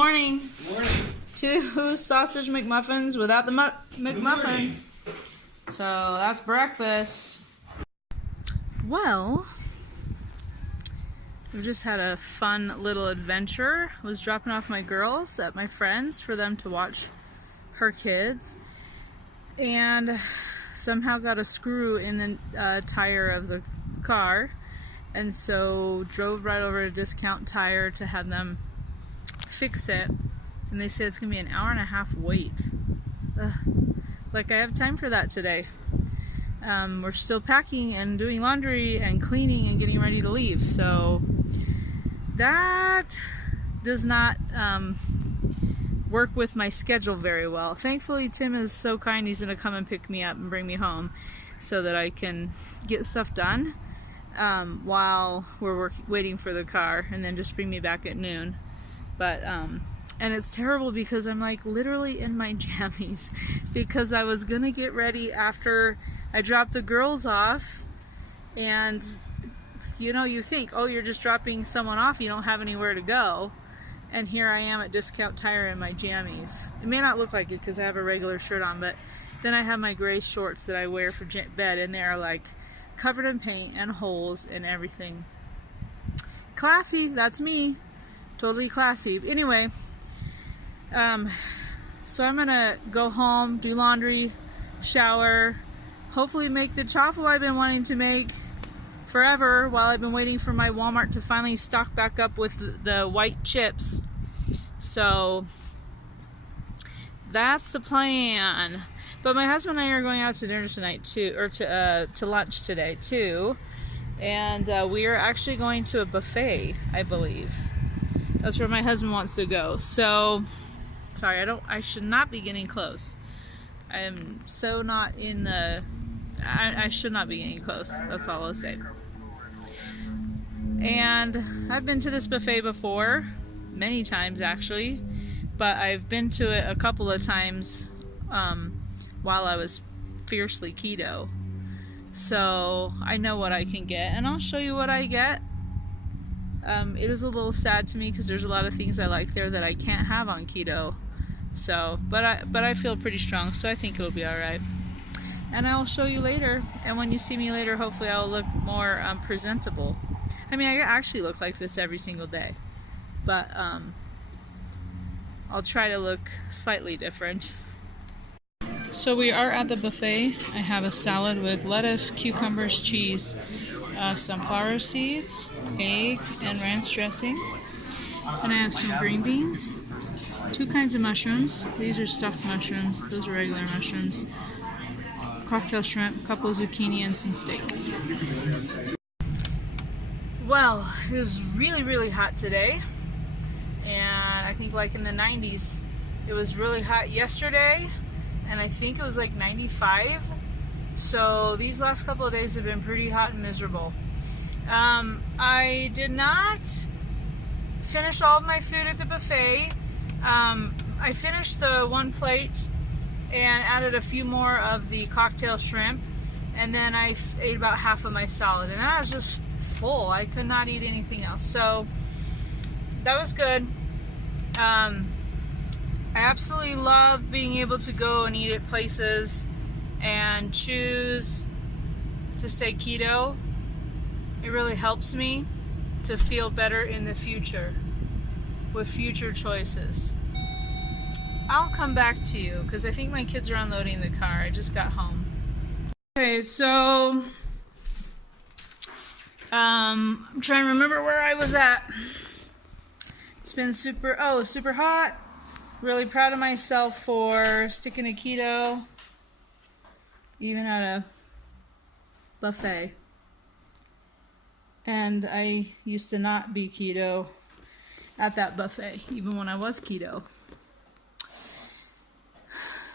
Morning. Morning. 2 sausage McMuffins without the McMuffin. So that's breakfast. Well, we just had a fun little adventure. I was dropping off my girls at my friend's for them to watch her kids, and somehow got a screw in the tire of the car, and so drove right over to Discount Tire to have them fix it, and they said it's gonna be an hour-and-a-half wait. Ugh. Like I have time for that today. We're still packing and doing laundry and cleaning and getting ready to leave, so that does not work with my schedule very well. Thankfully, Tim is so kind, he's gonna come and pick me up and bring me home so that I can get stuff done while we're waiting for the car, and then just bring me back at noon. But and it's terrible because I'm like literally in my jammies because I was gonna get ready after I dropped the girls off, and you know, you think, oh, you're just dropping someone off, you don't have anywhere to go, and here I am at Discount Tire in my jammies. It may not look like it because I have a regular shirt on, but then I have my gray shorts that I wear for bed, and they're like covered in paint and holes and everything. Classy, that's me. Totally classy. Anyway, so I'm gonna go home, do laundry, shower, hopefully make the chaffle I've been wanting to make forever while I've been waiting for my Walmart to finally stock back up with the white chips. So that's the plan. But my husband and I are going out to dinner tonight too, or to lunch today too, and we are actually going to a buffet, I believe. That's where my husband wants to go. So, sorry, I should not be getting close. I am so not in the, I should not be getting close. That's all I'll say. And I've been to this buffet before, many times actually, but I've been to it a couple of times while I was fiercely keto. So I know what I can get, and I'll show you what I get. It is a little sad to me because there's a lot of things I like there that I can't have on keto. So, but I feel pretty strong, so I think it'll be all right. And I will show you later. And when you see me later, hopefully I'll look more presentable. I mean, I actually look like this every single day, but I'll try to look slightly different. So we are at the buffet. I have a salad with lettuce, cucumbers, cheese, sunflower seeds, egg, and ranch dressing. And I have some green beans, 2 kinds of mushrooms. These are stuffed mushrooms. Those are regular mushrooms. Cocktail shrimp, a couple of zucchini, and some steak. Well, it was really, really hot today. And I think like in the 90s. It was really hot yesterday, and I think it was like 95. So these last couple of days have been pretty hot and miserable. I did not finish all of my food at the buffet. I finished the 1 plate and added a few more of the cocktail shrimp, and then I ate about half of my salad, and I was just full. I could not eat anything else, so that was good. I absolutely love being able to go and eat at places and choose to stay keto. It really helps me to feel better in the future with future choices. I'll come back to you because I think my kids are unloading the car. I just got home. Okay, so I'm trying to remember where I was at. It's been super hot. Really proud of myself for sticking to keto, even at a buffet. And I used to not be keto at that buffet, even when I was keto.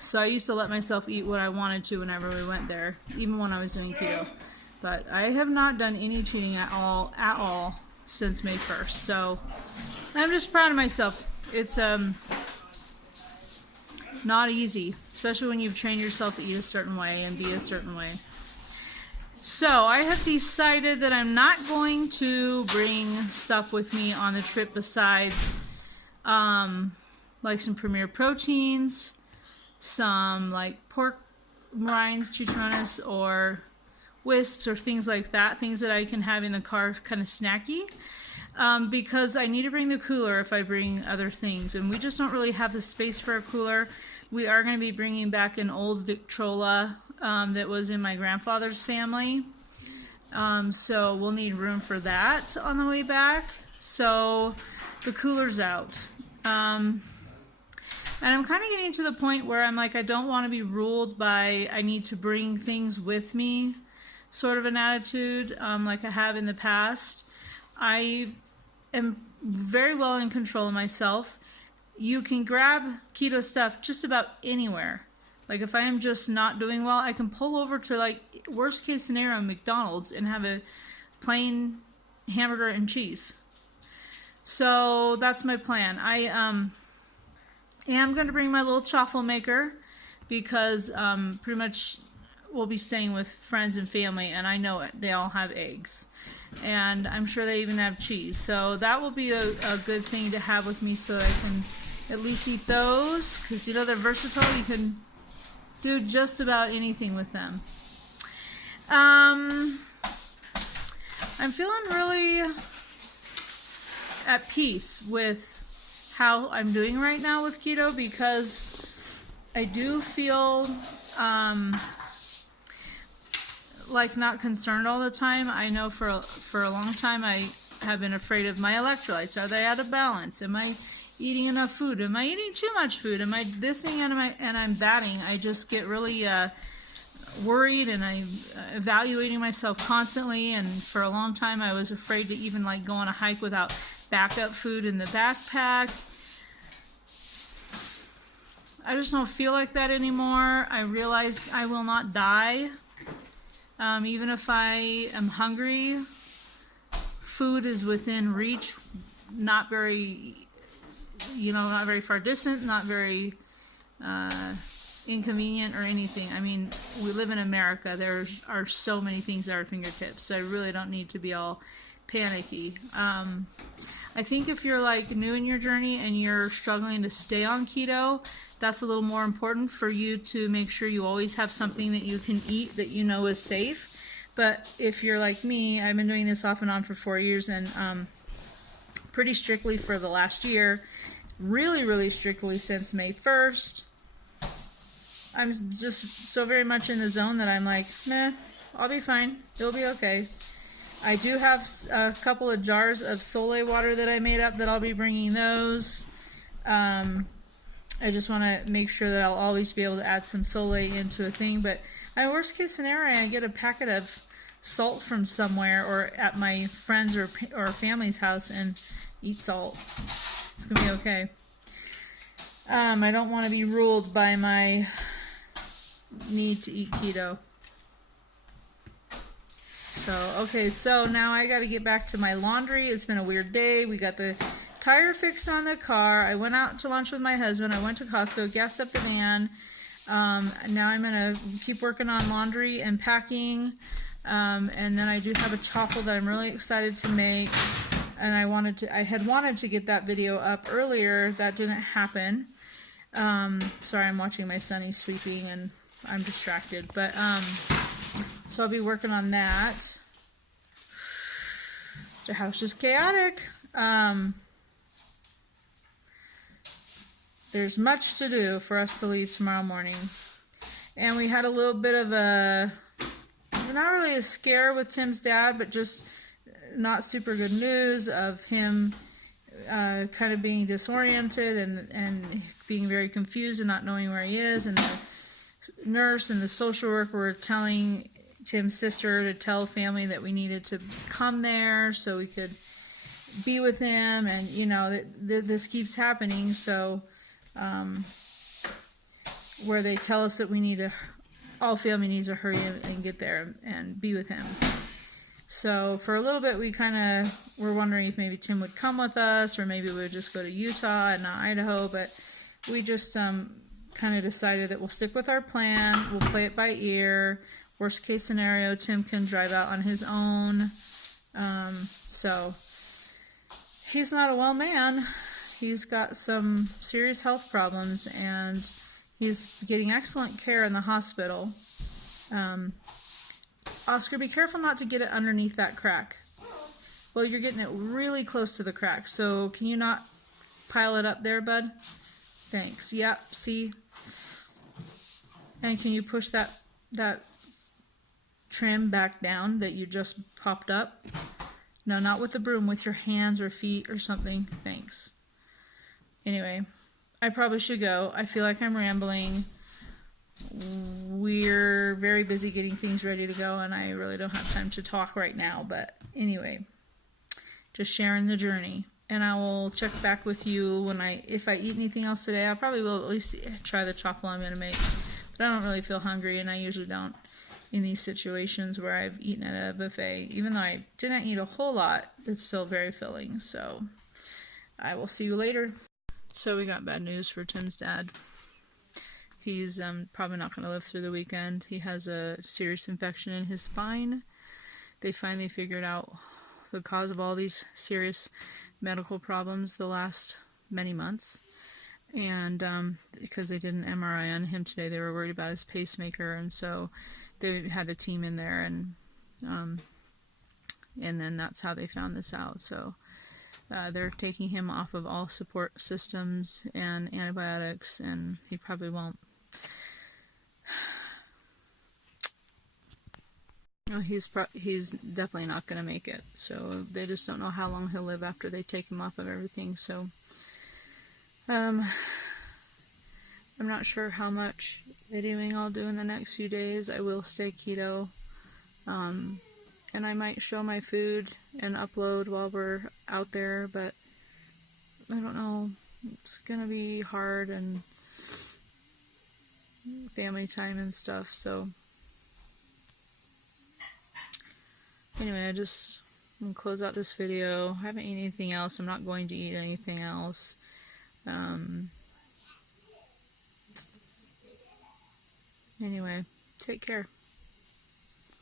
So I used to let myself eat what I wanted to whenever we went there, even when I was doing keto. But I have not done any cheating at all since May 1st. So I'm just proud of myself. It's not easy, especially when you've trained yourself to eat a certain way and be a certain way. So I have decided that I'm not going to bring stuff with me on the trip besides like some Premier Proteins, some like pork rinds, chicharrones, or wisps, or things like that, things that I can have in the car, kind of snacky, because I need to bring the cooler if I bring other things, and we just don't really have the space for a cooler. We are going to be bringing back an old Victrola that was in my grandfather's family, so we'll need room for that on the way back. So the cooler's out. And I'm kind of getting to the point where I'm like, I don't want to be ruled by I need to bring things with me sort of an attitude, like I have in the past. I am very well in control of myself. You can grab keto stuff just about anywhere. Like if I am just not doing well, I can pull over to, like, worst case scenario, McDonald's and have a plain hamburger and cheese. So that's my plan. I am going to bring my little chaffle maker because pretty much we'll be staying with friends and family, and I know it. They all have eggs, and I'm sure they even have cheese. So that will be a good thing to have with me, so I can at least eat those, because you know they're versatile. You can do just about anything with them. I'm feeling really at peace with how I'm doing right now with keto, because I do feel like not concerned all the time. I know for a long time I have been afraid of my electrolytes. Are they out of balance? Am I eating enough food? Am I eating too much food? Am I thising and I'm thatting? I just get really worried, and I'm evaluating myself constantly. And for a long time I was afraid to even like go on a hike without backup food in the backpack. I just don't feel like that anymore. I realize I will not die. Even if I am hungry, food is within reach, not very far distant, not very inconvenient or anything. I mean, we live in America. There are so many things at our fingertips, so I really don't need to be all panicky. I think if you're like new in your journey and you're struggling to stay on keto, that's a little more important for you to make sure you always have something that you can eat that you know is safe. But if you're like me, I've been doing this off and on for 4 years, and pretty strictly for the last year, really, really strictly since May 1st. I'm just so very much in the zone that I'm like, nah, I'll be fine. It'll be okay. I do have a couple of jars of Sole water that I made up that I'll be bringing those. I just want to make sure that I'll always be able to add some Sole into a thing. But worst case scenario, I get a packet of salt from somewhere or at my friend's or family's house and eat salt. It's going to be okay. I don't want to be ruled by my need to eat keto. So now I got to get back to my laundry. It's been a weird day. We got the tire fixed on the car. I went out to lunch with my husband. I went to Costco, gassed up the van. Now I'm going to keep working on laundry and packing. And then I do have a chaffle that I'm really excited to make. And I had wanted to get that video up earlier. That didn't happen. Sorry, I'm watching my son. He's sleeping and I'm distracted. But, so I'll be working on that. The house is chaotic. There's much to do for us to leave tomorrow morning. And we had a little bit of not really a scare with Tim's dad, but just not super good news of him kind of being disoriented and being very confused and not knowing where he is. And the nurse and the social worker were telling Tim's sister to tell family that we needed to come there so we could be with him. And, you know, this keeps happening. So where they tell us that we need to, all family needs to hurry and get there and be with him. So for a little bit, we kind of were wondering if maybe Tim would come with us, or maybe we would just go to Utah and not Idaho. But we just kind of decided that we'll stick with our plan. We'll play it by ear. Worst case scenario, Tim can drive out on his own. So he's not a well man. he's got some serious health problems, and he's getting excellent care in the hospital. Oscar, be careful not to get it underneath that crack. Well, you're getting it really close to the crack, so can you not pile it up there, bud? Thanks. Yep, see? And can you push that trim back down that you just popped up? No, not with the broom, with your hands or feet or something. Thanks. Anyway, I probably should go. I feel like I'm rambling. We're very busy getting things ready to go, and I really don't have time to talk right now. But anyway, just sharing the journey. And I will check back with you if I eat anything else today. I probably will at least try the chocolate I'm going to make. But I don't really feel hungry, and I usually don't in these situations where I've eaten at a buffet. Even though I didn't eat a whole lot, it's still very filling. So I will see you later. So we got bad news for Tim's dad. He's probably not going to live through the weekend. He has a serious infection in his spine. They finally figured out the cause of all these serious medical problems the last many months. And because they did an MRI on him today, they were worried about his pacemaker, and so they had a team in there, and then that's how they found this out. So they're taking him off of all support systems and antibiotics, and he probably won't. No, he's definitely not going to make it. So they just don't know how long he'll live after they take him off of everything. So I'm not sure how much videoing I'll do in the next few days. I will stay keto, and I might show my food and upload while we're out there, but I don't know. It's gonna be hard, and family time and stuff. So anyway, I'm gonna close out this video. I haven't eaten anything else. I'm not going to eat anything else. Anyway, take care.